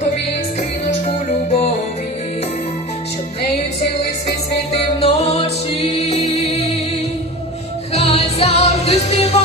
тобі скриночку любові, щоб нею цілий світ світив вночі, хай завжди.